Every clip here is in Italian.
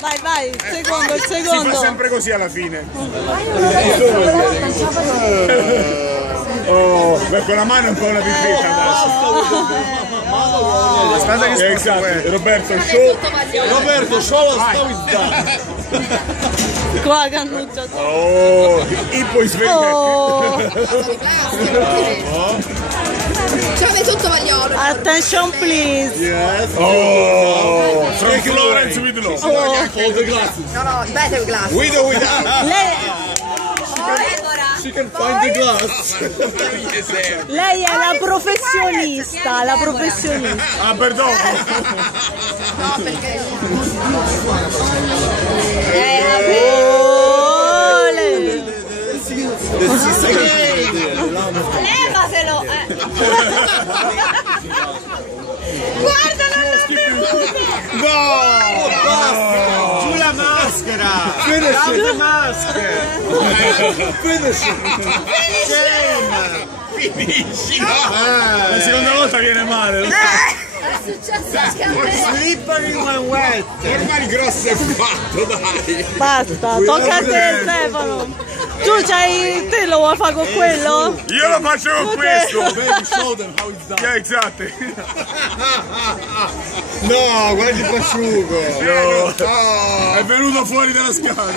Vai, vai, il secondo. Si fa sempre così alla fine. Oh, beh, con la mano è un po' una pipetta adesso. Aspetta che esatto. Roberto, show la storia. Qua cannuccia. Oh, i poi C'è sotto Vagliolo. Attention please. Yes. Oh, from Florence with love. Hold the glasses. No, better glass. With or without? She can find the glass. Lei è la professionista, Ah, perdono. No, perché... Levaselo! Guarda, non l'ho bevuto! No! Giù la maschera! Finish the maschera! Finish it! Finisci! La seconda volta viene male. È successo Slippery when wet! Ormai il grosso è fatto, dai! Basta, tocca a te Stefano! Tu te lo vuoi fare con quello? Io lo faccio con questo! Baby, show them how it's done! Yeah, esatto! No, guarda il prosciugo! No. È venuto fuori dalla scatola!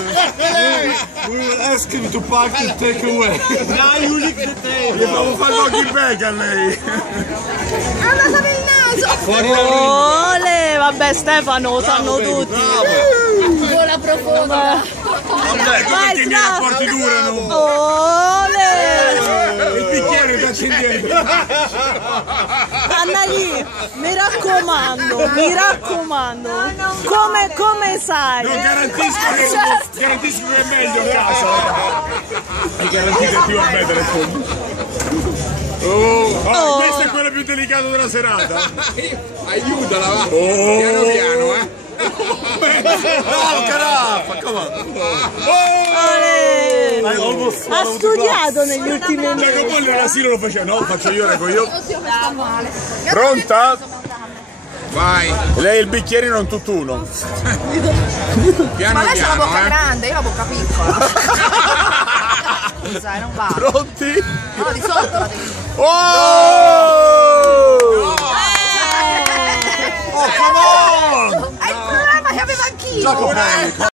We will ask him to pack and take away! Now you lick the table! Gli fanno fare doggy bag a lei! Ha usato il naso! Ole, vabbè Stefano, lo sanno tutti! Vola profonda! Vai, perché i miei rapporti durano! Ole! Il bicchiere faccio indietro! Annalì, mi raccomando! Come sai? Non garantisco che è meglio a casa! Mi garantite più a me del fondo! Questo è quello più delicato della serata! Aiutala, va! Piano piano, No, caraffa, come on! Ha studiato negli ultimi mesi. Giacomo all'asilo lo faceva, no, faccio io, reggo io. Oddio, mi sta male. Pronta? Vai! Lei è il bicchierino, non tutt'uno. Piano Ma lei c'ha la piano, bocca grande, io la bocca piccola. Scusa, non va. Pronti? No, di sotto la devi. Oh! Oh, come on! È il problema che aveva anch'io!